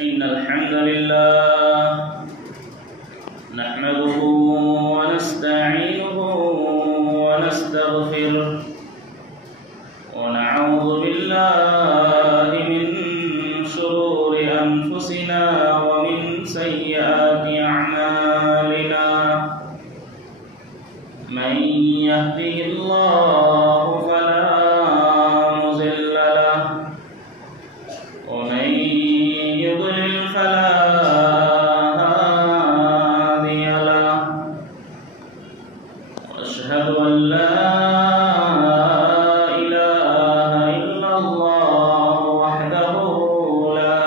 إن الحمد لله نحمده ونستعينه ونستغفره ونعوذ بالله من شرور أنفسنا ومن سيئات أعمالنا من يهده الله فلا مضل له ومن يضلل فلا هادي له وأشهد أن لا إله إلا الله وحده لا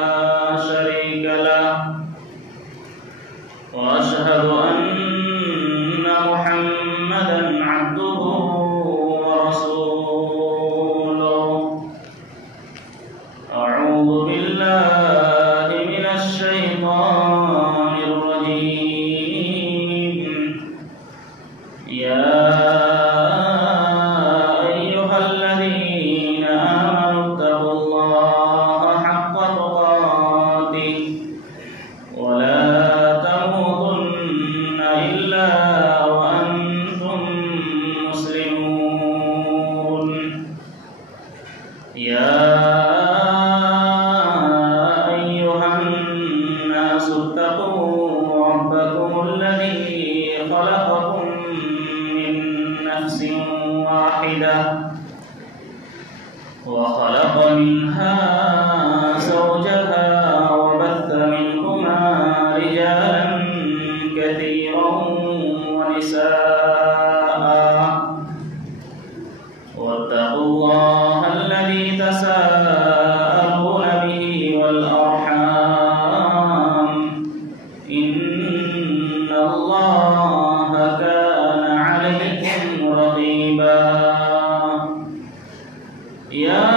شريك له وأشهد أن محمدا عبده ورسوله أعوذ بالله من الشيطان الرجيم يا أيها الذين آمنوا اتقوا الله حق تقاته ولا تموتن إلا وأنتم مسلمون يا أيها الناس اتقوا ربكم الذي خلقكم من نفس واحدة وخلق منها زوجها وبث منهما رجالا كثيرا ونساء واتقوا الله الذي تساءلون به والأرحام إن الله كان عليكم رقيبا يا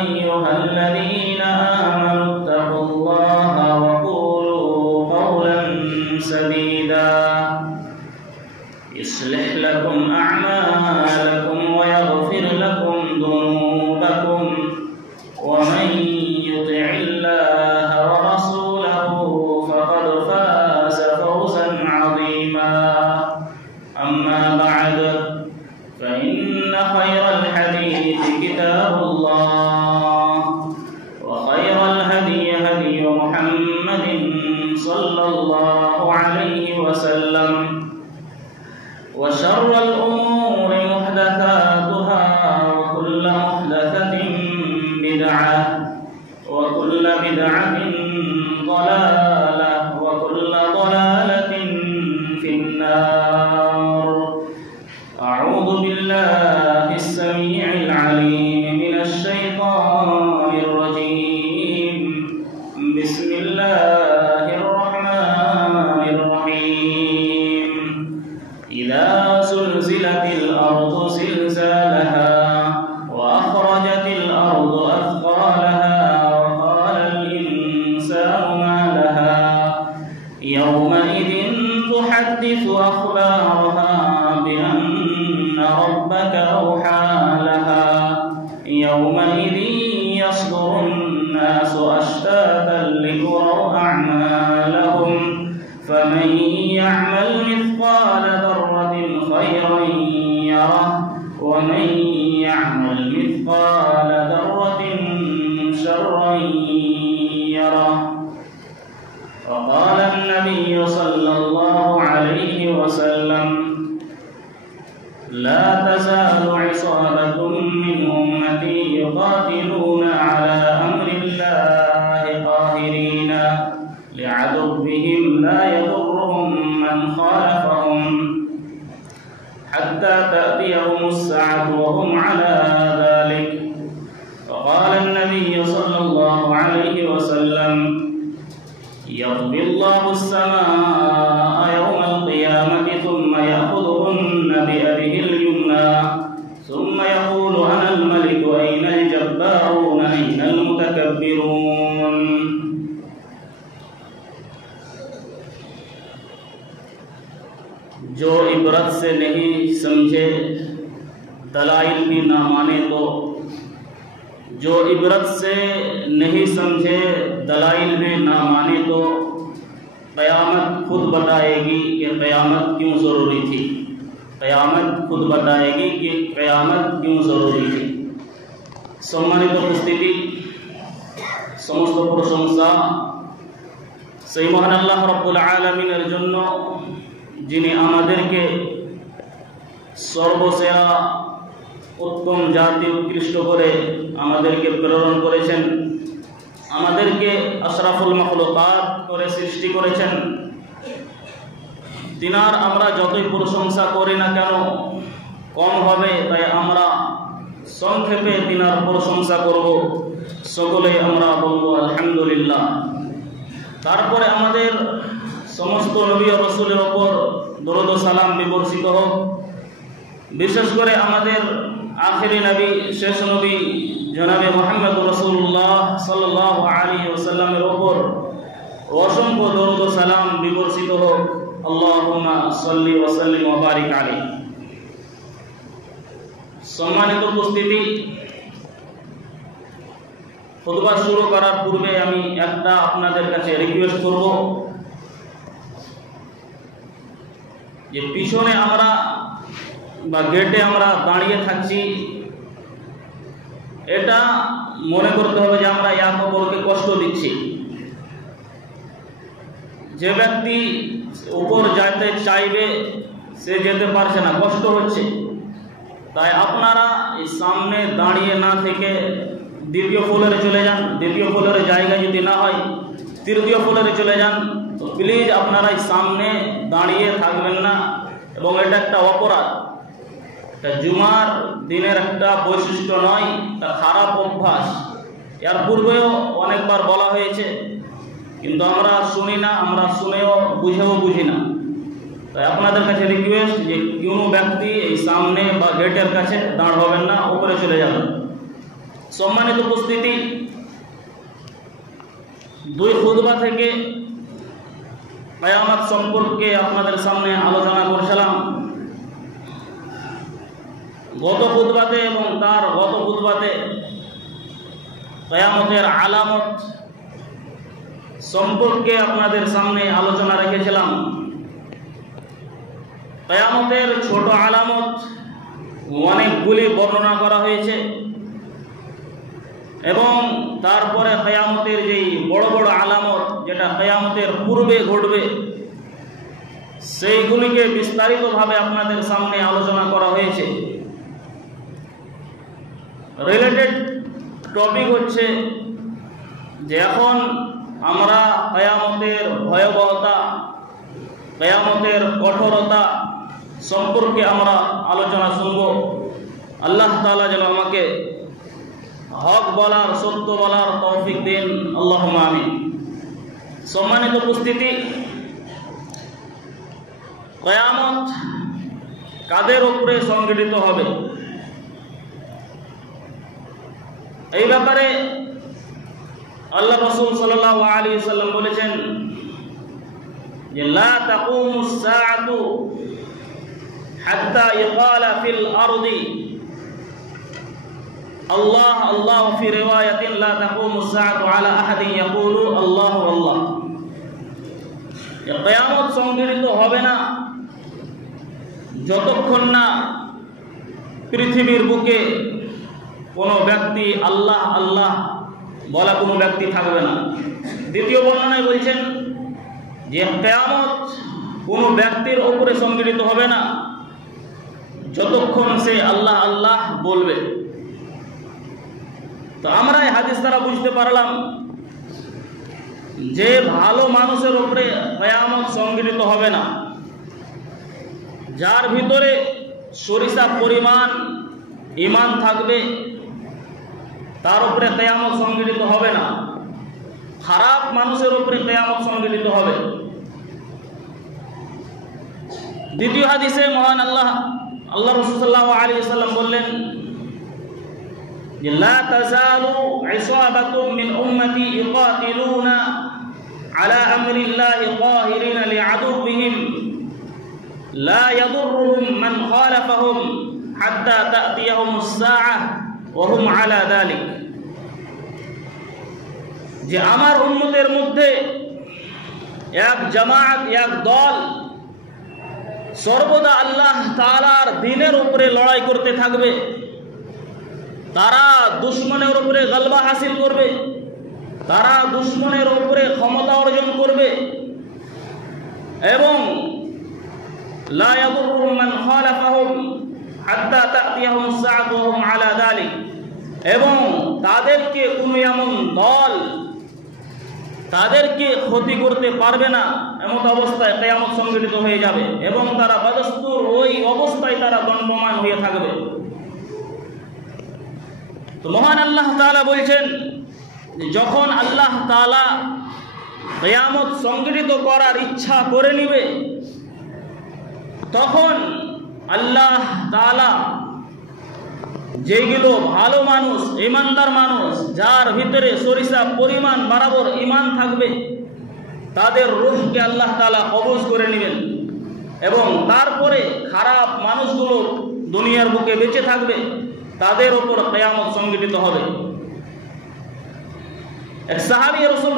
أيها الذين آمنوا اتقوا الله وقولوا قولا سديدا يصلح لكم أعمالكم ويغفر لكم ذنوبكم ومن يطع الله ورسوله فقد فاز فوزا عظيما أما بعد فإن خير الحديث كتاب الله وخير الهدي هدي محمد صلى الله عليه وسلم وشر الأمور محدثاتها وكل محدثة بدعة وكل بدعة ضلالة وكل ضلالة في النار أعوذ بالله السميع العليم من الشيطان الرجيم بسم الله الرحمن الرحيم إذا زلزلت الأرض زلزالها وأخرجت الأرض أثقالها وقال الإنسان ما لها يومئذ تحدث أخبارها بأن ربك أوحى لها يومئذ يصدر الناس أشتاتا ليروا أعمالهم فمن يعمل مثقال ذرة خيرا يره ومن يعمل مثقال ذرة شرا يره وقال النبي صلى الله عليه وسلم لا تزال عصابة من أمتي يقاتلون على أمر الله قاهرين لعدوهم لا يضرهم من خالفهم حتى تأتيهم الساعة وهم على ذلك وقال النبي صلى الله عليه وسلم يطوي الله السماء يوم القيامة ثم يأخذهن بيده اليمنى ثم يقول أنا الملك أين الجبارون أين المتكبرون जो इबरत से नहीं समझे दलाइल भी ना माने तो जो इबरत से नहीं समझे, दलाइल में ना माने तो क़यामत खुद बताएगी कि क़यामत क्यों ज़रूरी थी। क़यामत खुद बताएगी कि क़यामत क्यों ज़रूरी थी। सम्मानित उपस्थिति, समस्त प्रशंसा সেই মহান আল্লাহ রাব্বুল আলামিনের জন্য, যিনি আমাদেরকে সর্বসেরা উত্তম জাতি উৎকৃষ্ট করে আমাদেরকে প্রেরণ করেছেন, আমাদেরকে আশরাফুল মাখলুকাত করে সৃষ্টি করেছেন। তিনার আমরা যতই প্রশংসা করি না কেন কম হবে, তাই আমরা সংক্ষেপে তিনার প্রশংসা করব। সকলেই আমরা বলবো আলহামদুলিল্লাহ। তারপরে আমাদের সমস্ত নবী ও রাসূলের ওপর দরুদ ও সালাম বিবর্ষিত হোক। বিশেষ করে আমাদের আখিরি নবী, শেষ নবী জনাবে মুহাম্মদ রাসূলুল্লাহ সাল্লাল্লাহু আলাইহি ওয়াসাল্লামের ওপর অসংখ্য দরুদ ও সালাম বিবর্ষিত হোক। আল্লাহুম্মা সাল্লি ওয়া সাল্লিম ওয়া বারিক আলাইহি। সম্মানিত উপস্থিতি, খুতবা শুরু করার পূর্বে আমি একটা আপনাদের কাছে রিকোয়েস্ট করব যে পিছনে আমরা বা গেটে আমরা দাঁড়িয়ে থাকছি, এটা মনে করতে হবে যে আমরা এক অপরকে কষ্ট দিচ্ছি। যে ব্যক্তি উপর যেতে চাইবে সে যেতে পারছে না, কষ্ট হচ্ছে। তাই আপনারা এই সামনে দাঁড়িয়ে না থেকে দ্বিতীয় ফ্লোরে চলে যান। দ্বিতীয় ফ্লোরে জায়গা যদি না হয় তৃতীয় ফ্লোরে চলে যান। তো প্লিজ আপনারা এই সামনে দাঁড়িয়ে থাকবেন না, এবং এটা একটা অপরাধ। এটা জুমার দিনের একটা বৈশিষ্ট্য নয়, তা খারাপ অভ্যাস। এর পূর্বেও অনেকবার বলা হয়েছে, কিন্তু আমরা শুনি না, আমরা শুনেও বুঝি না। তাই আপনাদের কাছে রিকোয়েস্ট যে কোনো ব্যক্তি এই সামনে বা গেটের কাছে দাঁড় হবেন না, উপরে চলে যাবেন। সম্মানিত উপস্থিতি, দুই খুতবা থেকে কিয়ামত সম্পর্কে আপনাদের সামনে আলোচনা করেছিলাম। গত খুতবাতে এবং তার গত খুতবাতে কিয়ামতের আলামত সম্পর্কে আপনাদের সামনে আলোচনা রেখেছিলাম। কিয়ামতের ছোট আলামত অনেকগুলি বর্ণনা করা হয়েছে, এবং তারপরে কিয়ামতের যেই বড় বড় আলামত যেটা কিয়ামতের পূর্বে ঘটবে সেইগুলিকে বিস্তারিতভাবে আপনাদের সামনে আলোচনা করা হয়েছে। রিলেটেড টপিক হচ্ছে যে এখন আমরা কিয়ামতের ভয়াবহতা, কিয়ামতের কঠোরতা সম্পর্কে আমরা আলোচনা শুনব। আল্লাহ তাআলা যেন আমাকে হক বলার, সত্য বলার তৌফিক দিন, আল্লাহুম্মা আমিন। সম্মানিত উপস্থিতি, কিয়ামত কাদের উপরে সংঘটিত হবে এই ব্যাপারে আল্লাহ রাসূল সাল্লাল্লাহু আলাইহি ওয়াসাল্লাম বলেছেন যে লা তাকুমুস সাআতু হাত্তা ইকালা ফিল আরদি আল্লাহ আল্লাহ, ফি রিওয়ায়াতিন লা তাকুমুস সাআতু আলা আহাদিন ইয়াকুলু আল্লাহু আল্লাহ। কিয়ামত সংঘটিত হবে না যতক্ষণ না পৃথিবীর বুকে কোনো ব্যক্তি আল্লাহ আল্লাহ বলা কোনো ব্যক্তি থাকবে না। দ্বিতীয় বর্ণনায় বলছেন যে কিয়ামত কোনো ব্যক্তির উপরে সংঘটিত হবে না যতক্ষণ সে আল্লাহ আল্লাহ বলবে। তো আমরা এই হাদিস দ্বারা বুঝতে পারলাম যে ভালো মানুষের উপরে কিয়ামত সংঘটিত হবে না, যার ভিতরে সরিষা পরিমাণ ঈমান থাকবে তার উপরে কিয়ামত সংঘটিত হবে না। খারাপ মানুষের উপরে কিয়ামত সংঘটিত হবে। দ্বিতীয় হাদিসে মহান আল্লাহ রাসূল সাল্লাল্লাহু আলাইহি ওয়াসাল্লাম বললেন যে লা তাযালু ইসাবাতুম মিন উম্মতি ইকাতিলুনা আলা আমরিল্লাহি কাহিরিনা লিআদুবিহিম লা ইয়াদুররুহুম মান খালাফাহুম হাত্তা তা'তিয়াহুমুস সাআহ ওয়া হুম আলা যালিক। যে আমার উম্মতের মধ্যে এক জামাত, এক দল সর্বদা আল্লাহ তাআলার দ্বীনের উপরে লড়াই করতে থাকবে। তারা দুশমনের উপরে গলবা হাসিল করবে, তারা দুশমনের উপরে ক্ষমতা অর্জন করবে এবং লা ইয়াদুররুহুম মান খালাফাহুম হাত্তা তা'তিয়াহুম সাআতু ওয়া হুম আলা যালিক, এবং তাদেরকে কোনো এমন দল তাদেরকে ক্ষতি করতে পারবে না, এমন অবস্থায় কিয়ামত সংঘটিত হয়ে যাবে এবং তারা বাদস্তুর ওই অবস্থায় তারা দণ্ডমান হয়ে থাকবে। তো মহান আল্লাহ তাআলা বলছেন যে যখন আল্লাহ তাআলা কিয়ামত সংঘটিত করার ইচ্ছা করে নিবে, তখন আল্লাহ তাআলা যেগুলো ভালো মানুষ, ঈমানদার মানুষ, যার ভিতরে সরিষা পরিমাণ বরাবর ঈমান থাকবে, তাদের রূহকে আল্লাহ তাআলা কবজ করে নেবেন এবং তারপরে খারাপ মানুষগুলো দুনিয়ার বুকে বেঁচে থাকবে, তাদের উপর কিয়ামত সংঘটিত হবে। এক সাহাবী রাসূল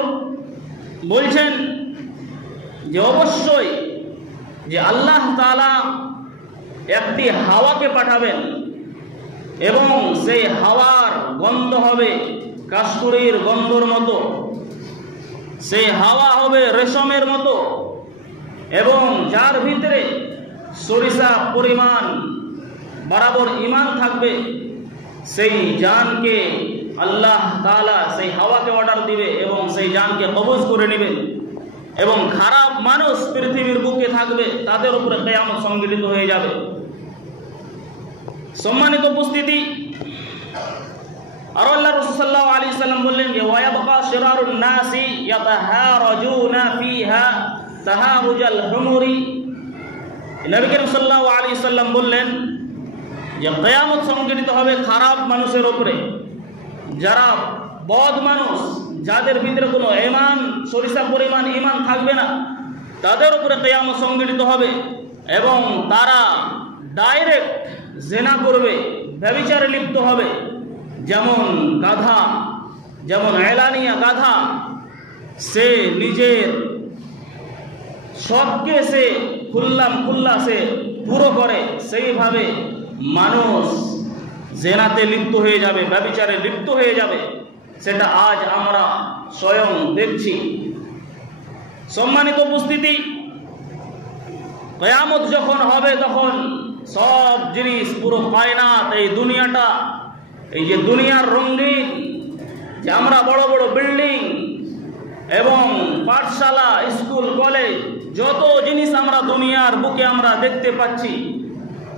বলছেন যে অবশ্যই যে আল্লাহ তাআলা একটি হাওয়াকে পাঠাবেন এবং সেই হাওয়ার গন্ধ হবে কাস্তুরীর গন্ধর মতো, সেই হাওয়া হবে রেশমের মতো এবং যার ভিতরে সরিষা পরিমাণ বরাবর ঈমান থাকবে, সেই জানকে আল্লাহ তাআলা সেই হাওয়াকে অর্ডার দিবে এবং সেই জানকে কবজ করে নেবে এবং খারাপ মানুষ পৃথিবীর বুকে থাকবে, তাদের উপরে কিয়ামত সংঘটিত হয়ে যাবে। সম্মানিত উপস্থিতি, আর আল্লাহ রাসূল সাল্লাল্লাহু আলাইহি ওয়াসাল্লাম বললেন যে ওয়ায়াবকা শিরারুন নাসি ইয়াতাহারাজুনা ফিহা তাহারুজাল হুমুরি। নবী করিম সাল্লাল্লাহু আলাইহি ওয়াসাল্লাম বললেন যে কিয়ামত সংঘটিত হবে খারাপ মানুষের উপরে, যারা বদ মানুষ, যাদের ভিতরে কোনো ঈমান, সরিষা পরিমাণ ঈমান থাকবে না, তাদের উপরে কিয়ামত সংঘটিত হবে এবং তারা ডাইরেক্ট জিনা করবে, ব্যভিচারে লিপ্ত হবে। যেমন গাধা, যেমন এলানিয়া গাধা, সে নিজের শখকে সে খুল্লা সে পুরো করে, সেইভাবে মানুষ জিনাতে লিপ্ত হয়ে যাবে, ব্যভিচারে লিপ্ত হয়ে যাবে। সেটা আজ আমরা স্বয়ং দেখছি। সম্মানিত উপস্থিতি, কিয়ামত যখন হবে তখন সব জিনিস, পুরো কায়নাত, এই দুনিয়াটা, এই যে দুনিয়ার রঙিন, যে আমরা বড় বড় বিল্ডিং এবং পাঠশালা, স্কুল, কলেজ, যত জিনিস আমরা দুনিয়ার বুকে আমরা দেখতে পাচ্ছি,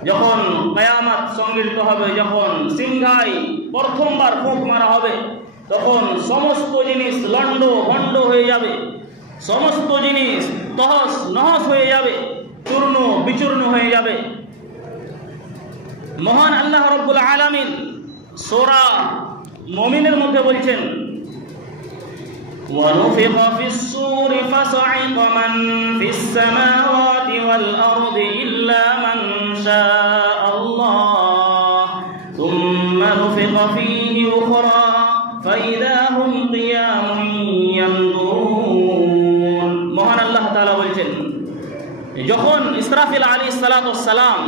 যখন কিয়ামত সংঘটিত হবে, যখন সিংহায় প্রথমবার ফুঁক মারা হবে, তখন সমস্ত জিনিস লন্ড ভন্ড হয়ে যাবে, সমস্ত জিনিস তহস নহস হয়ে যাবে, চূর্ণ বিচূর্ণ হয়ে যাবে। মহান আল্লাহ রাব্বুল আলামিন সূরা মুমিনের মধ্যে বলছেন وَنُفِخَ فِي الصُّورِ فَصَعِقَ مَن فِي السَّمَاوَاتِ وَالْأَرْضِ إِلَّا مَن شَاءَ اللَّهُ ثُمَّ نُفِخَ فِيهِ أُخْرَى فَإِذَا هُمْ قِيَامٌ يَنظُرُونَ। মহান আল্লাহ তাআলা বলছেন যখন ইসরাফিল আলাইহিস সালাতু ওয়াস সালাম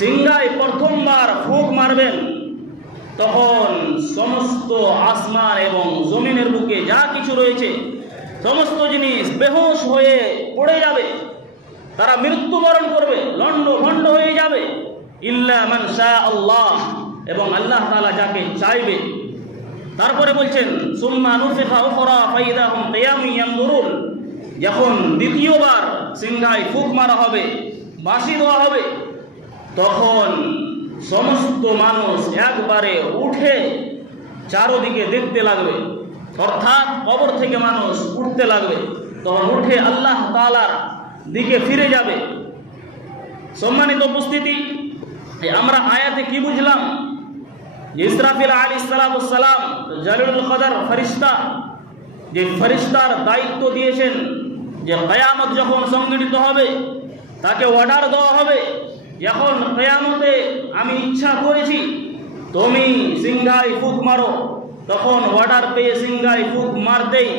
সিংহায় প্রথমবার ফুঁক মারবেন, তখন সমস্ত আসমান এবং জমিনের বুকে যা কিছু রয়েছে সমস্ত জিনিস বেহুশ হয়ে পড়ে যাবে, তারা মৃত্যুবরণ করবে, লন্ড ভন্ড হয়ে যাবে। ইল্লা মান শা আল্লাহ, এবং আল্লাহ তাআলা যাকে চাইবে। তারপরে বলছেন সুম্মা নুফিখা উখরা ফাইদা হুম কিয়ামুন ইয়ানজুরুন, যখন দ্বিতীয়বার সিংহায় ফুঁক মারা হবে, বাঁশি দেওয়া হবে, তখন সমস্ত মানুষ একবারে উঠে চারদিকে দেখতে লাগবে, অর্থাৎ কবর থেকে মানুষ উঠতে লাগবে, তখন উঠে আল্লাহ তাআলার দিকে ফিরে যাবে। সম্মানিত উপস্থিতি, আমরা আয়াতে কি বুঝলাম? ইসরাফিল আলাইহিস সালাম জালিলুল কদর ফেরেশতা, যে ফেরেশতার দায়িত্ব দিয়েছেন যে কিয়ামত যখন সংঘটিত হবে তাকে অর্ডার দেওয়া হবে, এখন কিয়ামতে আমি ইচ্ছা করেছি তুমি সিংহায় ফুঁক মারো, তখন অর্ডার পেয়ে সিংহায় ফুঁক মারতেই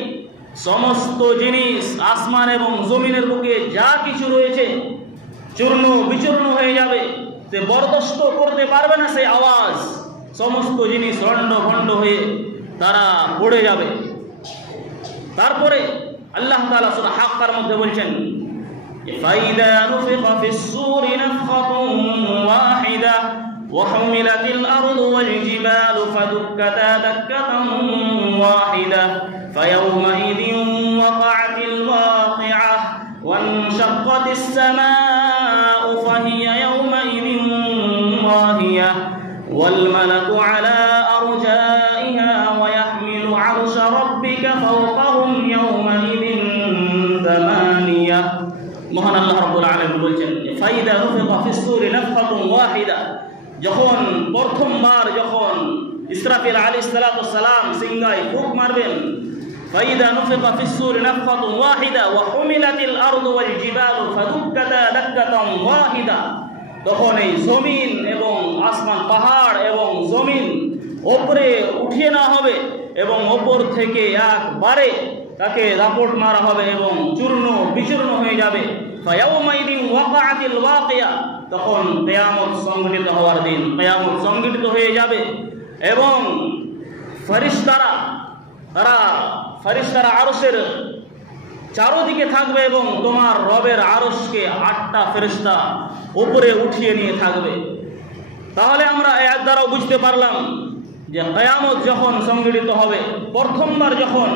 সমস্ত জিনিস আসমান এবং জমিনের বুকে যা কিছু রয়েছে চূর্ণ বিচূর্ণ হয়ে যাবে। সে বরদাস্ত করতে পারবে না সেই আওয়াজ, সমস্ত জিনিস লন্ড ভন্ড হয়ে তারা পড়ে যাবে। তারপরে আল্লাহ তাআলা সূরা হাক্কার মধ্যে বলছেন, ফাইদা নুফিখা ফিস সূরি নাফখাতুন ওয়াহিদা ওয়া হুমিলাতিল আরদু ওয়াল জিবালু ফাদুক্কাতা দাক্কাতান ওয়াহিদা ফায়াউমাইযিন ওয়াকাআতিল ওয়াকিআহ ওয়ানশাক্কাতিস সামাউ ফাহিয়া ইয়াউমাইযিন ওয়াহিয়াহ ওয়াল মালাকু আলা আরজাইহা ওয়া ইয়াহমিলু আরশা রাব্বিকা ফাওকাহুম ইয়াউমাইযিন সামানিয়াহ। মহান আল্লাহ রাব্বুল আলামিন বলছেন, ফাইদা নুফিখা ফিস সূরি নাফখাতুন ওয়াহিদা, যখন প্রথমবার যখন ইসরাফিল আলাইহিস সালাতু সালাম সিংহায় ফুঁক মারবেন, ফাইদা নুফিখা ফিস সূরি নাফখাতুন ওয়াহিদা ওয়া হুমিলাতিল আরদু ওয়াল জিবালু ফাদুক্কাতা দাক্কাতান ওয়াহিদা, তখন এই জমিন এবং আসমান, পাহাড় এবং জমিন ওপরে উঠিয়ে নেওয়া হবে এবং ওপর থেকে একবারে তাকে রাপট মারা হবে এবং চূর্ণ বিচূর্ণ হয়ে যাবে। ফায়াউমাইযিন ওয়াকাআতিল ওয়াকিয়া, তখন কিয়ামত সংঘটিত হওয়ার দিন, কিয়ামত সংঘটিত হয়ে যাবে এবং ফেরেশতারা আরশের চারদিকে থাকবে এবং তোমার রবের আরশকে 8টা ফেরেশতা উপরে উঠিয়ে নিয়ে থাকবে। তাহলে আমরা এর দ্বারাও বুঝতে পারলাম যে কিয়ামত যখন সংঘটিত হবে, প্রথমবার যখন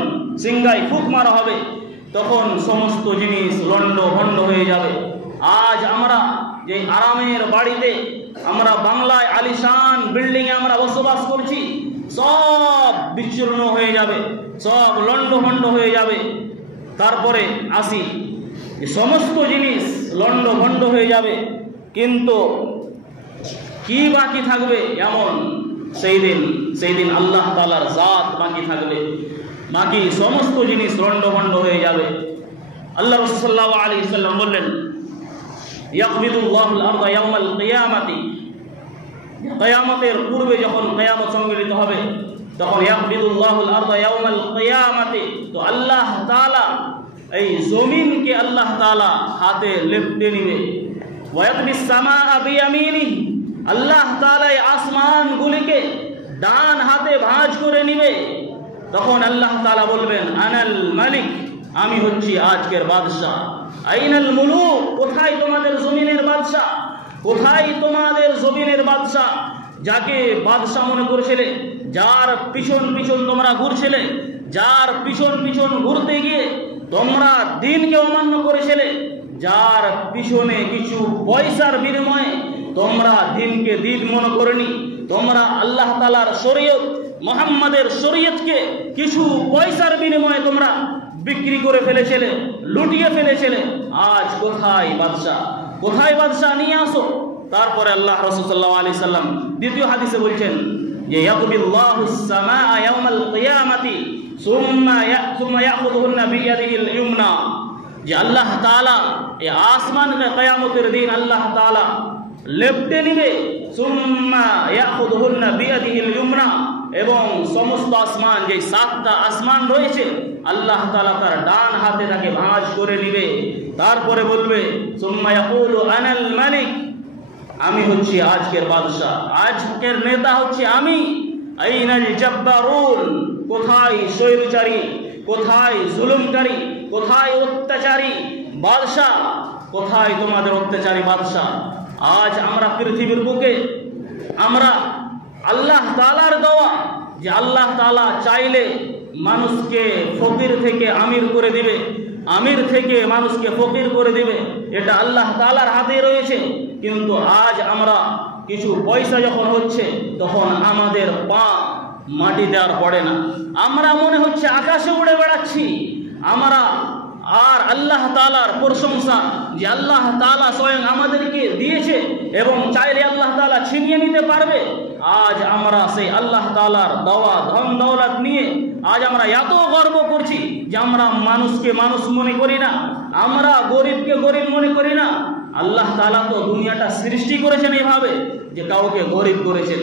সিংহায় ফুঁক মারা হবে, তখন সমস্ত জিনিস লন্ড ভন্ড হয়ে যাবে। আজ আমরা যে আরামের বাড়িতে, আমরা বাংলায় আলিশান বিল্ডিংয়ে আমরা বসবাস করছি, সব বিচূর্ণ হয়ে যাবে, সব লন্ড ভন্ড হয়ে যাবে। তারপরে আসি, সমস্ত জিনিস লন্ড ভন্ড হয়ে যাবে, কিন্তু কি বাকি থাকবে? এমন সেই দিন আল্লাহ তাআলার জাত বাকি থাকবে, বাকি সমস্ত জিনিস লন্ড ভন্ড হয়ে যাবে। আল্লাহ রাসূল সাল্লাল্লাহু আলাইহি ওয়াসাল্লাম বললেন, ইয়াকবিদুল্লাহুল আরদা ইয়াওমাল কিয়ামাতি, কিয়ামতের পূর্বে যখন কিয়ামত সংঘটিত হবে, তখন ইয়াকবিদুল্লাহুল আরদা ইয়াওমাল কিয়ামাতি, তো আল্লাহ তাআলা এই জমিনকে আল্লাহ তাআলা হাতে লেপটে নেবে। ওয়া ইয়াকবিস সামাআ বিয়ামিনিহি, আল্লাহ তাআলা এই আসমানগুলিকে ডান হাতে ভাঁজ করে নেবে। তখন আল্লাহ তাআলা বলবেন, আনাল মালিক, আমি হচ্ছি আজকের বাদশাহ। আইনাল মুলুক, কোথায় তোমাদের জমিনের বাদশাহ? কোথায় তোমাদের জমিনের বাদশাহ? যাকে বাদশাহ মনে করেছিলে, যার পিছন পিছন তোমরা ঘুরছিলে, যার পিছন পিছন ঘুরতে গিয়ে তোমরা দিনকে অমান্য করেছিলে, যার পিছনে কিছু পয়সার বিনিময়ে তোমরা দিনকে দিন মনে করনি, তোমরা আল্লাহ তাআলার শরীয়ত, মুহাম্মাদের শরীয়তকে কিছু পয়সার বিনিময়ে তোমরা বিক্রি করে ফেলেছিলে, লুটিয়ে ফেলেছিলে। আজ কোথায় বাদশাহ? কোথায় বাদশাহ? নিয়ে আসো। তারপরে আল্লাহ রাসূল সাল্লাল্লাহু আলাইহি সাল্লাম দ্বিতীয় হাদিসে বলছেন যে ইয়াকবিল্লাহুস সামাআ ইয়াওমাল কিয়ামাতি সুম্মা ইয়াখুযুহুন্না বিয়াদিহিল ইউমনা, যে আল্লাহ তাআলা এই আসমানকে কিয়ামতের দিন আল্লাহ তাআলা লেপটে নিবে। সুম্মা ইয়াখুযুহুন্না বিয়াদিহিল ইউমনা, এবং সমস্ত আসমান, যে 7টা আসমান রয়েছে, আল্লাহ তাআলা তার ডান হাতে তাকে ভাঁজ করে নিবে। তারপরে বলবে, সুম্মা ইয়াকুলু আনাল মালিক, আমি হচ্ছি আজকের বাদশাহ, আজকের নেতা হচ্ছে আমি। আইনাল জাব্বারুন, কোথায় স্বৈরচারী, কোথায় জুলুমকারী, কোথায় অত্যাচারী বাদশাহ, কোথায় তোমাদের অত্যাচারী বাদশাহ? আজ আমরা পৃথিবীর বুকে আমরা আল্লাহ তাআলার দেওয়া, যে আল্লাহ তাআলা চাইলে মানুষকে ফকির থেকে আমির করে দিবে, আমির থেকে মানুষকে ফকির করে দিবে, এটা আল্লাহ তাআলার হাতে রয়েছে। কিন্তু আজ আমরা কিছু পয়সা যখন হচ্ছে, তখন আমাদের পা মাটিতে আর পড়ে না, আমরা মনে হচ্ছে আকাশে উড়ে বেড়াচ্ছি। আমরা আর আল্লাহ তাআলার প্রশংসা, যে আল্লাহ তাআলা স্বয়ং আমাদেরকে দিয়েছে এবং চাইলে আল্লাহ তাআলা ছিনিয়ে নিতে পারবে, আজ আমরা সেই আল্লাহ তাআলার দেওয়া ধন দৌলত নিয়ে আজ আমরা এত গর্ব করছি যে আমরা মানুষকে মানুষ মনে করি না, আমরা গরিবকে গরিব মনে করি না। আল্লাহ তাআলা তো দুনিয়াটা সৃষ্টি করেছেন এইভাবে যে কাউকে গরিব করেছেন,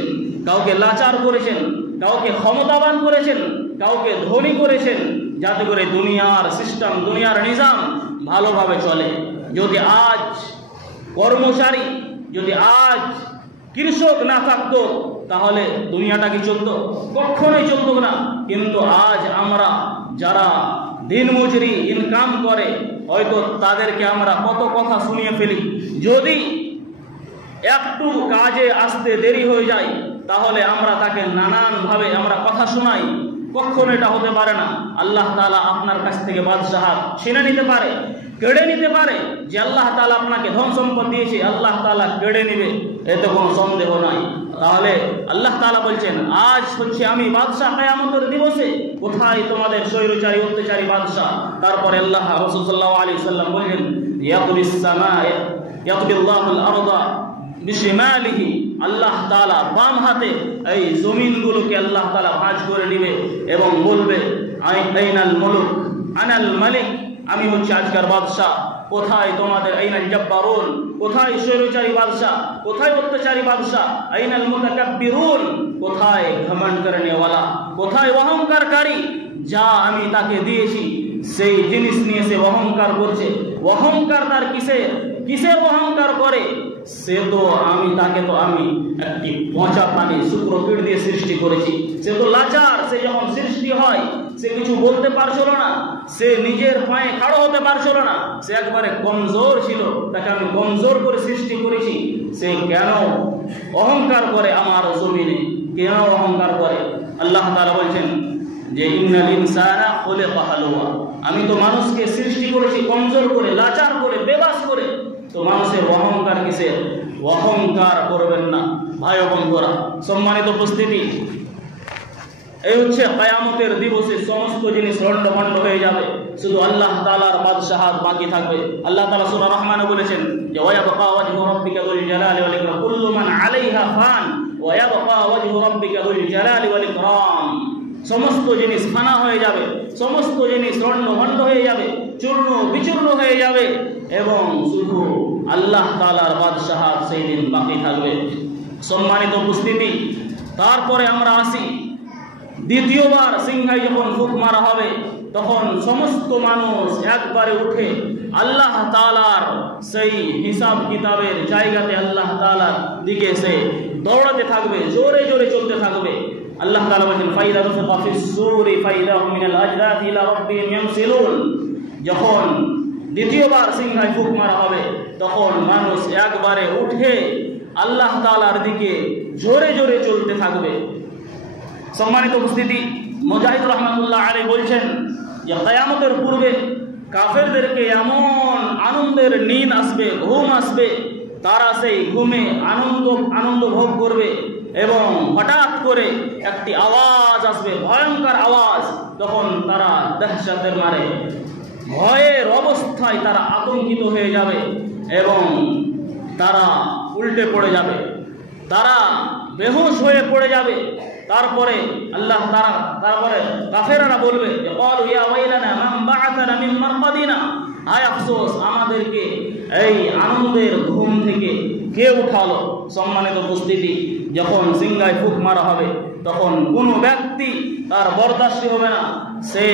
কাউকে লাচার করেছেন, কাউকে ক্ষমতাবান করেছেন, কাউকে ধনী করেছেন, যাতে করে দুনিয়ার সিস্টেম, দুনিয়ার নিজাম ভালোভাবে চলে। যদি আজ কর্মচারী, যদি আজ কৃষক না থাকতো তাহলে দুনিয়াটা কি চলতো? কখনোই চলতো না। কিন্তু আজ আমরা যারা দিন মজুরি ইনকাম করে, হয়তো তাদেরকে আমরা কত কথা শুনিয়ে ফেলি। যদি একটু কাজে আসতে দেরি হয়ে যায় তাহলে আমরা তাকে নানানভাবে আমরা কথা শোনাই। কখনো এটা হতে পারে না। আল্লাহ তাআলা আপনার কাছ থেকে বাদশাহত ছিনে নিতে পারে, কেড়ে নিতে পারে। যে আল্লাহ তাআলা আপনাকে ধন সম্পদ দিয়েছে, আল্লাহ তাআলা কেড়ে নিবে, এতে কোনো সন্দেহ নাই। তাহলে আল্লাহ তাআলা বলছেন, আজ হচ্ছে আমি বাদশাহ, কিয়ামতের দিবসে কোথায় তোমাদের স্বৈরচারী অত্যাচারী বাদশাহ? তারপরে আল্লাহ রাসূল সাল্লাল্লাহু আলাইহি ওয়াসাল্লাম বললেন, ইয়াতুবিস সামা ইয়াতুবিল্লাহুল আরদা বিশিমালিহি, আল্লাহ তাআলা বাম হাতে এই জমিনগুলোকে আল্লাহ তাআলা ভাঁজ করে দিবে এবং বলবে, আইনাল মুলুক আনাল মালিক, আমি হচ্ছে আজকের বাদশাহ। কোথায় তোমাদের আইনাল জাব্বারুন, কোথায় স্বৈরচারী বাদশাহ, কোথায় অত্যাচারী বাদশাহ? আইনাল মুতাকাব্বিরুন, কোথায় ঘমন্ড করনেওয়ালা, কোথায় অহংকারকারী? যা আমি তাকে দিয়েছি সেই জিনিস নিয়ে সে অহংকার করছে। অহংকার তার কিসের অহংকার করে? সে তো তাকে তো আমি একটি পচা প্রাণী শুক্রপীঠ দিয়ে সৃষ্টি করেছি। সে তো লাচার। সে যখন সৃষ্টি হয় সে কিছু বলতে পারছিল না, সে নিজের পায়ে খাড়া হতে পারছিল না, সে একবারে কমজোর ছিল। তাকে আমি কমজোর করে সৃষ্টি করেছি। সে কেন অহংকার করে আমার জমিনে? কেন অহংকার করে? আল্লাহ তাআলা বলছেন যে ইন্নাল ইনসানা খুলিকা হালুয়া, আমি তো মানুষকে সৃষ্টি করেছি কমজোর করে, লাচার করে, বেবাস করে। তো মানুষের অহংকার কিসের? অহংকার করবেন না ভাই ও বন্ধুরা। সম্মানিত উপস্থিতি, এই হচ্ছে কিয়ামতের দিবসে সমস্ত জিনিস লন্ডভন্ড হয়ে যাবে, শুধু আল্লাহ তাআলার বাদশাহত বাকি থাকবে। আল্লাহ তাআলা সূরা রহমানে বলেছেন যে ওয়ায়াবকা ওয়াজহু রাব্বিকা যুল জালালি ওয়াল ইকরাম, কুল্লু মান আলাইহা ফান ওয়ায়াবকা ওয়াজহু রাব্বিকা যুল জালালি ওয়াল ইকরাম। সমস্ত জিনিস ফানা হয়ে যাবে, সমস্ত জিনিস লন্ডভন্ড হয়ে যাবে, চূর্ণ বিচূর্ণ হয়ে যাবে, এবং শুধু আল্লাহ তাআলার বাদশাহত সেই দিন বাকি থাকবে। সম্মানিত উপস্থিতি, তারপরে আমরা আসি দ্বিতীয়বার সিংহায় যখন ফুঁক মারা হবে তখন সমস্ত মানুষ একবারে উঠে আল্লাহ তাআলার সেই হিসাব কিতাবের জায়গাতে আল্লাহ তাআলার দিকে সে দৌড়াতে থাকবে, জোরে জোরে চলতে থাকবে। আল্লাহ তাআলা বলেন, ফাইদা নুফিখা ফিস সূরি ফাইদা হুম মিনাল আজদাথি ইলা রাব্বিহিম ইয়ানসিলুন। যখন দ্বিতীয়বার সিংহায় ফুঁক মারা হবে তখন মানুষ একবারে উঠে আল্লাহ তাআলার দিকে জোরে জোরে চলতে থাকবে। সম্মানিত উপস্থিতি, মুজাহিদ রাহমাতুল্লাহ আলাইহি বলছেন যে কিয়ামতের পূর্বে কাফেরদেরকে এমন আনন্দের নিদ আসবে, ঘুম আসবে, তারা সেই ঘুমে আনন্দ ভোগ করবে এবং হঠাৎ করে একটি আওয়াজ আসবে, ভয়ঙ্কর আওয়াজ। তখন তারা দহশতের মারে, ভয়ের অবস্থায় তারা আতঙ্কিত হয়ে যাবে এবং তারা উল্টে পড়ে যাবে, তারা বেহুশ হয়ে পড়ে যাবে। তারপরে তারপরে কাফেররা বলবে যে ক্বালু ইয়া ওয়াইলানা মান বা'আতানা মিন মারকাদিনা, হায় আফসোস, আমাদেরকে এই আনন্দের ঘুম থেকে কে উঠালো। সম্মানিত উপস্থিতি, যখন সিংহায় ফুঁক মারা হবে তখন কোনো ব্যক্তি তার বরদাস্ত হবে না, সে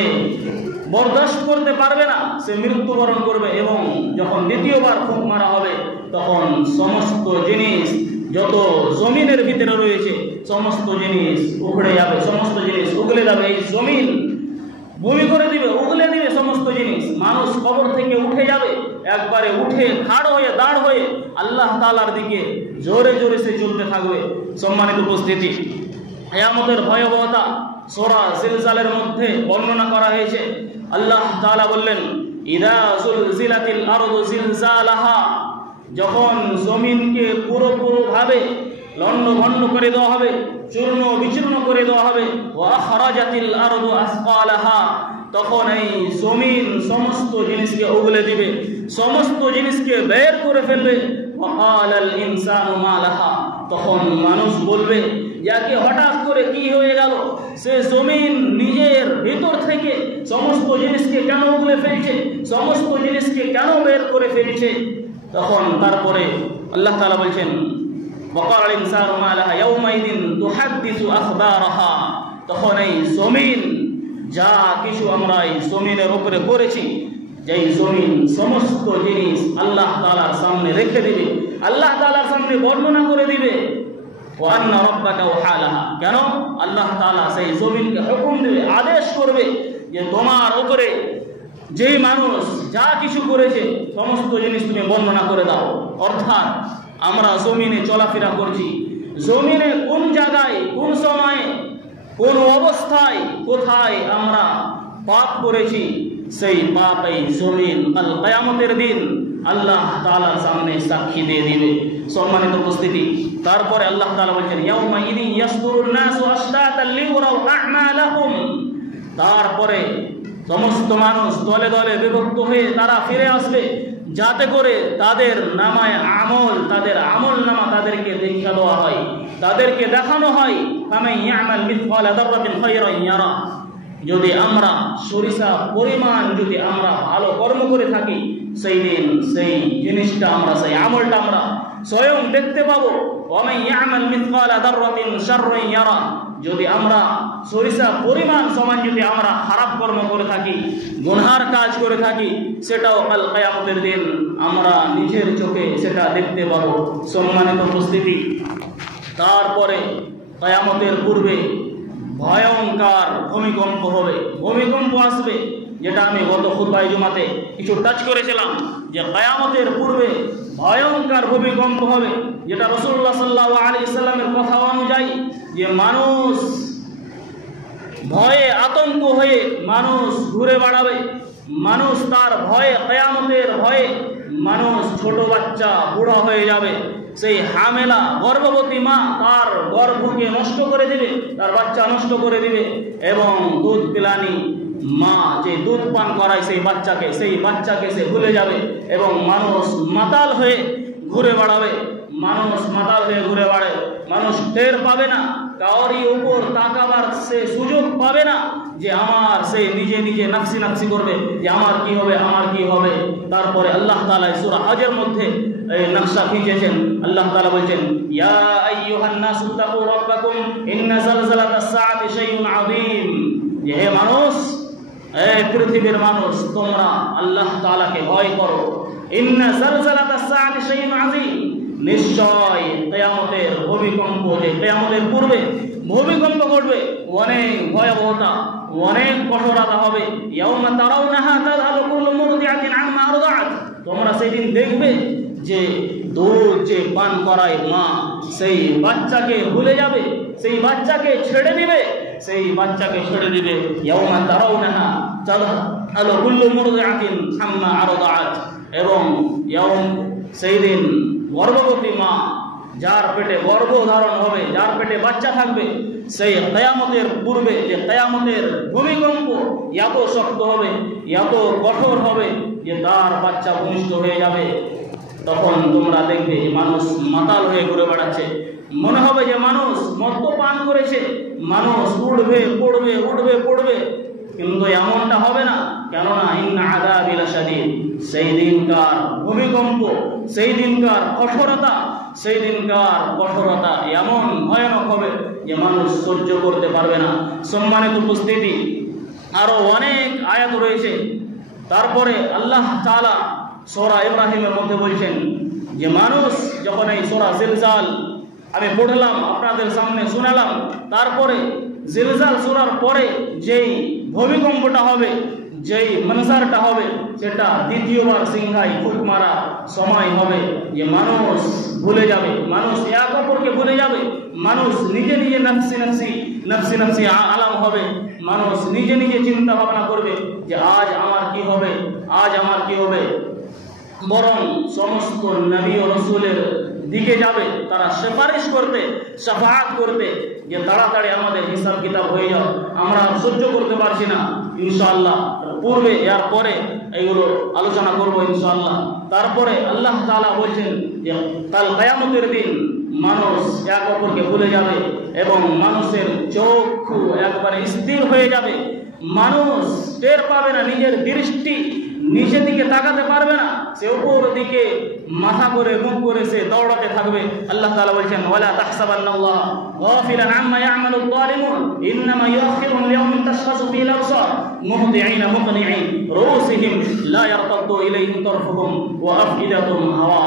বরদাস্ত করতে পারবে না, সে মৃত্যুবরণ করবে। এবং যখন দ্বিতীয়বার ফুঁক মারা হবে তখন সমস্ত জিনিস যত জমিনের ভিতরে রয়েছে সমস্ত জিনিস উখড়ে যাবে, সমস্ত জিনিস উগলে যাবে। এই জমিন ভূমি করে দিবে, উগলে দিবে সমস্ত জিনিস। মানুষ কবর থেকে উঠে যাবে, একবারে উঠে খাড় হয়ে দাঁড় হয়ে আল্লাহ তাআলার দিকে জোরে জোরে সে চলতে থাকবে। সম্মানিত উপস্থিতি, কিয়ামতের ভয়াবহতা সূরা জিলজালের মধ্যে বর্ণনা করা হয়েছে। আল্লাহ তাআলা বললেন, ইযা যুলজিলাতিল আরদু জিলজালাহা, যখন জমিনকে পুরোপুরিভাবে লন্ডভন্ড করে দেওয়া হবে, চূর্ণ বিচূর্ণ করে দেওয়া হবে, ওয়া আখরাজাতিল আরদু আসকালাহা, তখন এই জমিন সমস্ত জিনিসকে উগলে দিবে, সমস্ত জিনিসকে বের করে ফেলবে। ওয়া ক্বালাল ইনসানু মা লাহা, তখন মানুষ বলবে, যাকে হঠাৎ করে কি হয়ে গেল, সে জমিন নিজের ভিতর থেকে সমস্ত জিনিসকে কেন উগলে ফেলছে, সমস্ত জিনিসকে কেন বের করে ফেলছে। তখন তারপরে আল্লাহ তাআলা বলছেন, ওয়াকাল ইনসানু মা লাহা ইয়াউমাইদিন তুহাদ্দিসু আখবারাহা, তখন এই জমিন যা কিছু আমরা এই জমিনের উপরে করেছি, যেই জমিন সমস্ত জিনিস আল্লাহ তাআলার সামনে রেখে দিবে, আল্লাহ তাআলার সামনে বর্ণনা করে দিবে। ওয়া আন্না রাব্বাকা ওয়াহালাহা, কেন? আল্লাহ তাআলা সেই জমিনকে হুকুম দেবে, আদেশ করবে যে তোমার উপরে যেই মানুষ যা কিছু করেছে সমস্ত জিনিস তুমি বর্ণনা করে দাও। অর্থাৎ আমরা জমিনে চলাফেরা করছি, জমিনে কোন জায়গায়, কোন সময়ে, কোন অবস্থায়, কোথায় আমরা পাপ করেছি, সেই পাপ এই জমিন কাল কিয়ামতের দিন আল্লাহ তাআলার সামনে সাক্ষী দিয়ে দিবে। সম্মানিত উপস্থিতি, তারপরে আল্লাহ তাআলা বলেন ইয়াউমা ইদিন ইয়াসদুরুন নাসু আশতাতান লিউরাউ আ'মালাহুম, তারপরে সমস্ত মানুষ দলে দলে বিভক্ত হয়ে তারা ফিরে আসবে, যাতে করে তাদের নামায় আমল, তাদের আমল নামা তাদেরকে দেখিয়ে দেওয়া হয়, তাদেরকে দেখানো হয়। ফামান ইয়ামাল মিসকালা যাররাতিন খায়রান ইয়ারা, যদি আমরা সরিষা পরিমাণ যদি আমরা ভালো কর্ম করে থাকি, সেই দিন সেই জিনিসটা আমরা, সেই আমলটা আমরা স্বয়ং দেখতে পাবো। ওয়া মান ইয়ামাল মিসকালা যাররাতিন শাররান ইয়ারা, যদি আমরা সরিষা পরিমাণ সমান যদি আমরা খারাপ কর্ম করে থাকি, গুনহার কাজ করে থাকি, সেটাও কাল কিয়ামতের দিন আমরা নিজের চোখে সেটা দেখতে পাবো। সম্মানিত উপস্থিতি, তারপরে কিয়ামতের পূর্বে ভয়ঙ্কর ভূমিকম্প হবে, ভূমিকম্প আসবে, যেটা আমি গত খুতবায়ে জুমাতে কিছু টাচ করেছিলাম, যে কিয়ামতের পূর্বে ভয়ঙ্কর ভূমিকম্প হবে, যেটা রাসূলুল্লাহ সাল্লাল্লাহু আলাইহি সাল্লামের কথা অনুযায়ী যে মানুষ ভয়ে আতঙ্ক হয়ে মানুষ ঘুরে বেড়াবে, মানুষ তার ভয়ে, কিয়ামতের ভয়ে মানুষ, ছোট বাচ্চা বুড়া হয়ে যাবে, সেই হামেলা গর্ভবতী মা তার গর্ভকে নষ্ট করে দিবে, তার বাচ্চা নষ্ট করে দিবে, এবং দুধ পিলানি মা যে দুধ পান করায় সেই বাচ্চাকে সে ভুলে যাবে, এবং মানুষ মাতাল হয়ে ঘুরে বেড়াবে, মানুষ মাতাল হয়ে ঘুরে বেড়াবে, মানুষ টের পাবে না, কাউরি উপর তাকাবার সে সুযোগ পাবে না, যে আমার, সে নিজে নিজে নাফসি নাফসি করবে যে আমার কি হবে, আমার কি হবে। তারপরে আল্লাহ তাআলা সূরা হজের মধ্যে এই নকশা খিঁচেছেন। আল্লাহ তাআলা বলছেন ইয়া আইয়ুহান নাসু তাকু রাব্বাকুম ইন্না যালজালাতাস সাআতি শাইউন আযীম, যে হে মানুষ, হে পৃথিবীর মানুষ, তোমরা আল্লাহ তাআলাকে ভয় করো। ইন্না যালজালাতাস সাআতি শাইউন আযীম, নিশ্চয় কিয়ামতের ভূমিকম্প, যে কিয়ামতের পূর্বে ভূমিকম্প ঘটবে, অনেক ভয়াবহতা, অনেক কঠোরতা হবে। ইয়াউমা তারাউনাহা তাযহালু কুল্লু মুরদিআতিন আম্মা আরদাআত, তোমরা সেদিন দেখবে যে দুধ যে পান করায় মা, সেই বাচ্চাকে ভুলে যাবে, সেই বাচ্চাকে ছেড়ে দিবে, সেই বাচ্চাকে ছেড়ে দিবে। ইয়াউমা তারাউনাহা তাযহালু কুল্লু মুরদিআতিন আম্মা আরদাআত, এবং সেই দিন গর্ভবতী মা, যার পেটে গর্ভধারণ হবে, যার পেটে বাচ্চা থাকবে, সেই কিয়ামতের পূর্বে যে কিয়ামতের ভূমিকম্প এত শক্ত হবে, এত কঠোর হবে যে তার বাচ্চা ভূমিষ্ঠ হয়ে যাবে। তখন তোমরা দেখবে যে মানুষ মাতাল হয়ে ঘুরে বেড়াচ্ছে, মনে হবে যে মানুষ মদ্যপান করেছে, মানুষ উঠবে পড়বে, উঠবে পড়বে, কিন্তু এমনটা হবে না। কেননা ইন্না আযাবি লাশাদীদ, সেই দিনকার ভূমিকম্প, সেই দিনকার কঠোরতা এমন ভয়ানক হবে যে মানুষ সহ্য করতে পারবে না। সম্মানিত উপস্থিতি, আরো অনেক আয়াত রয়েছে। তারপরে আল্লাহ তাআলা সূরা ইব্রাহিমের মধ্যে বলছেন যে মানুষ যখন, এই সূরা জিলজাল আমি পড়লাম, আপনাদের সামনে শোনালাম, তারপরে জিলজাল সূরার পরে যেই ভূমিকম্পটা হবে, যেই মনসারটা হবে, সেটা দ্বিতীয়বার সিংহায় ফুক মারা সময় হবে, যে মানুষ ভুলে যাবে, মানুষ এক অপরকে ভুলে যাবে, মানুষ নিজে নিজে নাফসি আলাম হবে, মানুষ নিজে নিজে চিন্তা ভাবনা করবে যে আজ আমার কি হবে, আজ আমার কি হবে। বরং সমস্ত নবী ও রাসূলের দিকে যাবে, তারা সুপারিশ করতে, শাফাআত করতে, যে তাড়াতাড়ি আমাদের হিসাব কিতাব হয়ে যাও, আমরা সহ্য করতে পারছি না। ইনশাআল্লাহ পূর্বে এর পরে এইগুলো আলোচনা করব ইনশাআল্লাহ। তারপরে আল্লাহ তাআলা বলছেন যে কাল কিয়ামতের দিন মানুষ এক অপরকে ভুলে যাবে, এবং মানুষের চক্ষু একবারে স্থির হয়ে যাবে, মানুষ টের পাবে না, নিজের দৃষ্টি নিচের দিকে তাকাতে পারবে না, সে উপর দিকে মাথা করে মুখ করে সে দৌড়াতে থাকবে। আল্লাহ তাআলা বলছেন ওয়ালা তাহসাবান্নাল্লাহ গাফিলান আম্মা ইয়া'মালুল যালিমুন ইন্নামা ইউআখিরুহুম লিয়াওমিন তাশখাসু ফিহিল আবসার মুহতিঈনা মুকনিঈন রুউসিহিম লা ইয়ারতাদ্দু ইলাইহিম তারফুহুম ওয়া আফইদাতুহুম হাওয়া।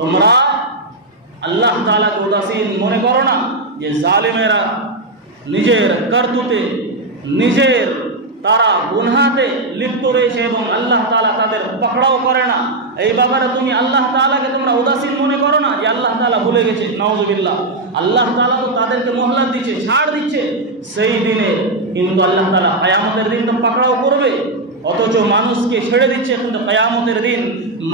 তোমরা আল্লাহ তাআলাকে উদাসীন মনে করো না যে জালিমেরা নিজের করতুতে নিজের তারা গুনহাতে লিপ্ত রয়েছে এবং আল্লাহ তাআলা তাদের পকড়াও করে না। এই ব্যাপারে তুমি আল্লাহ তাআলাকে তোমরা উদাসীন মনে করো না যে আল্লাহ তাআলা ভুলে গেছে। নাউযুবিল্লাহ, আল্লাহ তাআলা তো তাদেরকে মোহলত দিচ্ছে, ছাড় দিচ্ছে সেই দিনে, কিন্তু আল্লাহ তাআলা কিয়ামতের দিন তো পকড়াও করবে। অথচ মানুষকে ছেড়ে দিচ্ছে, কিন্তু কিয়ামতের দিন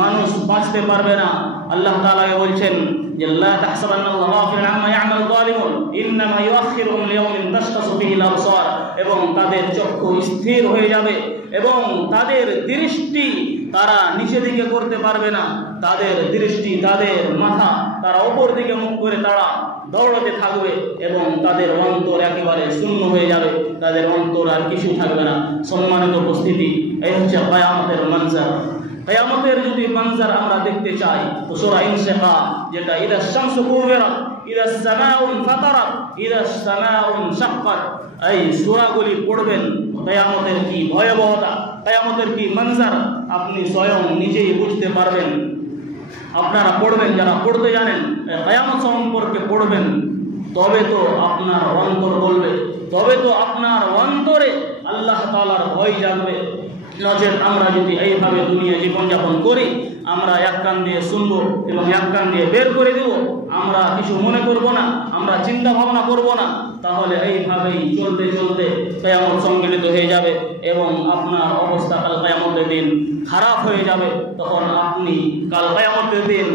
মানুষ বাঁচতে পারবে না। আল্লাহ তাআলা বলছেন যে লা তাহসাবান্নাল্লাহা গাফিলান আম্মা ইয়া'মালুল যালিমুন ইন্নামা ইউআখিরুহুম লিয়াওমিন তাশখাসু ফিহিল আবসার, এবং তাদের চক্ষু স্থির হয়ে যাবে এবং তাদের দৃষ্টি তারা নিচে দিকে করতে পারবে না, তাদের দৃষ্টি তাদের মাথা তারা উপর দিকে মুখ করে তারা দৌড়াতে থাকবে এবং তাদের অন্তর একেবারে শূন্য হয়ে যাবে, তাদের অন্তর আর কিছু থাকবে না। সম্মানিত উপস্থিতি, এই হচ্ছে কিয়ামতের মঞ্জর। কিয়ামতের যদি মঞ্জর আমরা দেখতে চাই তো সূরা ইনশিকাক, যেটা ইদা শামসু কুবিরাত, ইদা সামাউ ফাতারাত, ইদা সামাউ শাক্কাত, এই সূরাগুলি পড়বেন। কিয়ামতের কি ভয়াবহতা, কিয়ামতের কি মঞ্জর আপনি স্বয়ং নিজেই বুঝতে পারবেন। আপনারা পড়বেন, যারা পড়তে জানেন কিয়ামত সম্পর্কে পড়বেন, তবে তো আপনার অন্তর বলবে, তবে তো আপনার অন্তরে আল্লাহ তাআলার ভয় জাগবে। নচেত আমরা যদি এইভাবে দুনিয়া জীবনযাপন করি, আমরা এক কান দিয়ে শুনবো এবং এক কান দিয়ে বের করে দেব, আমরা কিছু মনে করব না, আমরা চিন্তা ভাবনা করব না, তাহলে এইভাবেই চলতে চলতে কিয়ামত সংগঠিত হয়ে যাবে এবং আপনার অবস্থা কাল কিয়ামতের দিন খারাপ হয়ে যাবে। তখন আপনি কাল কিয়ামতের দিন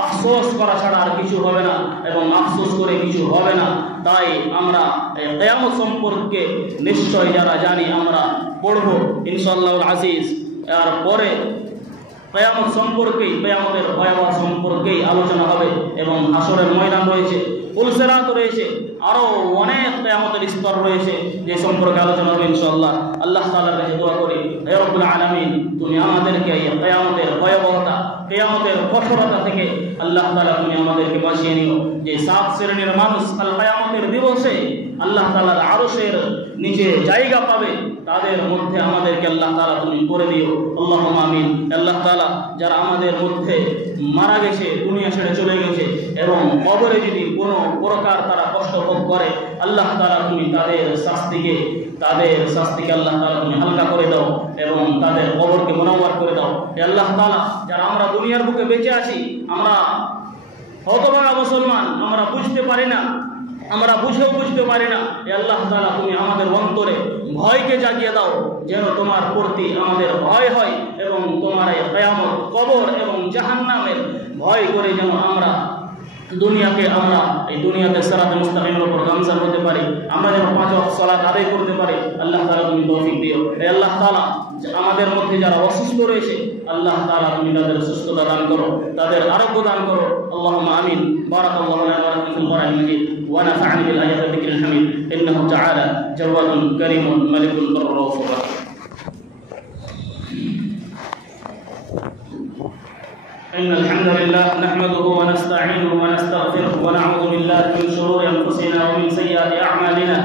আফসোস করা ছাড়া আর কিছু হবে না এবং আফসোস করে কিছু হবে না। তাই আমরা কিয়ামত সম্পর্কে নিশ্চয় যারা জানি আমরা পড়ব ইনশাআল্লাহুল আজিজ। আর পরে কিয়ামত সম্পর্কেই, কিয়ামতের ভয়াবহ সম্পর্কেই আলোচনা হবে এবং হাসরের ময়দান রয়েছে, পুলসিরাত রয়েছে, আরও অনেক কিয়ামতের স্তর রয়েছে যে সম্পর্কে আলোচনা হবে ইনশাআল্লাহ। আল্লাহ তাআলার কাছে দোয়া করি, হে রব্বুল আলামিন, তুমি আমাদেরকে এই কিয়ামতের ভয়াবহতা, কিয়ামতের কঠোরতা থেকে আল্লাহ তাআলা তুমি আমাদেরকে বাঁচিয়ে নিও। যে 7 শ্রেণীর মানুষ কাল কিয়ামতের দিবসে আল্লাহ তাআলার আরশের নিচে জায়গা পাবে, তাদের মধ্যে আমাদেরকে আল্লাহ তাআলা তুমি করে দিও। আল্লাহুম্মা আমিন। আল্লাহ তাআলা যারা আমাদের মধ্যে মারা গেছে, দুনিয়া ছেড়ে চলে গেছে এবং কবরে যদি কোনো প্রকার তারা কষ্ট ভোগ করে, আল্লাহ তাআলা তুমি তাদের শাস্তিকে আল্লাহ তাআলা তুমি হালকা করে দাও এবং তাদের কবরকে মুনাওয়ার করে দাও। আল্লাহ তাআলা যারা আমরা দুনিয়ার বুকে বেঁচে আছি, আমরা হতভাগা মুসলমান, আমরা বুঝতে পারি না, আমরা বুঝেও বুঝতে পারি না, আল্লাহ তাআলা তুমি আমাদের অন্তরে ভয়কে জাগিয়ে দাও, যেন তোমার প্রতি আমাদের ভয় হয় এবং তোমার এই কিয়ামত, কবর এবং জাহান্নামের ভয় করে যেন আমরা এই দুনিয়াতে সিরাতে মুস্তাকিমের উপর গামজান হতে পারি, আমরা যেন 5 ওয়াক্ত সালাত আদায় করতে পারি। আল্লাহ তাআলা তুমি তৌফিক দিও। হে আল্লাহ তাআলা, আমাদের মধ্যে যারা অসুস্থ রয়েছে, আল্লাহ তাআলা তুমি তাদের সুস্থতা দান করো, তাদের আরোগ্য দান করো। আল্লাহুম্মা আমিন। বারাকাল্লাহু লানা ওয়া লাকুম ফিল কোরআনিল মাজিদ ওয়া নাফা'নি বিল আয়াতি ওয়া যিকরিল হামিদ। ইন্নাহু তাআলা জাওয়াদুন কারীমুন মালিকুল বাররাউফুর রাহিম। إن الحمد لله نحمده ونستعينه ونستغفره ونعوذ بالله من شرور أنفسنا ومن سيئات أعمالنا.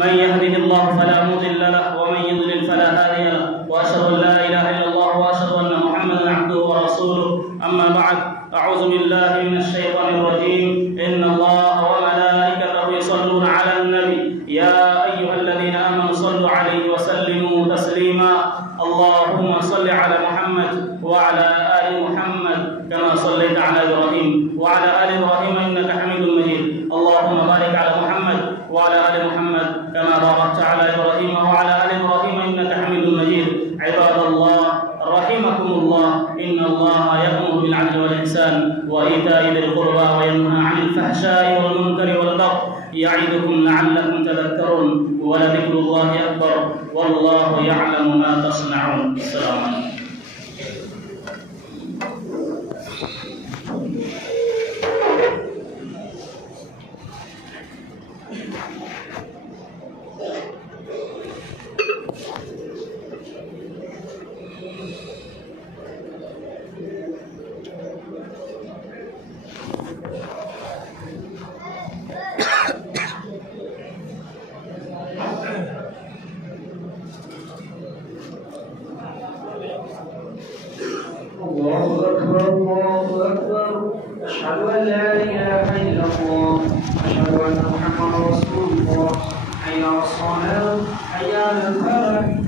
من يهده الله فلا مضل له ومن يضلل فلا هادي له، وأشهد أن لا إله إلا الله وأشهد أن محمدا عبده ورسوله. أما بعد، أعوذ بالله من الشيطان الرجيم. إن الله وملائكته يصلون على النبي يا أيها الذين آمنوا صلوا عليه وسلموا تسليما. اللهم صل على محمد وعلى آل محمد كما صليت على إبراهيم وعلى آل إبراهيم إنك حميد مجيد. اللهم بارك على محمد وعلى آل محمد كما باركت على إبراهيم وعلى آل إبراهيم إنك حميد مجيد. عباد الله رحمكم الله، إن الله يأمر بالعدل والإحسان وإيتاء ذي القربى وينهى عن الفحشاء والمنكر والبغي يعظكم لعلكم تذكرون. ولذكر الله أكبر والله يعلم ما تصنعون. السلام عليكم. الله أكبر الله أكبر أشهد أن لا إله إلا الله أشهد أن محمدا رسول الله حي على الصلاة حي على الفلاح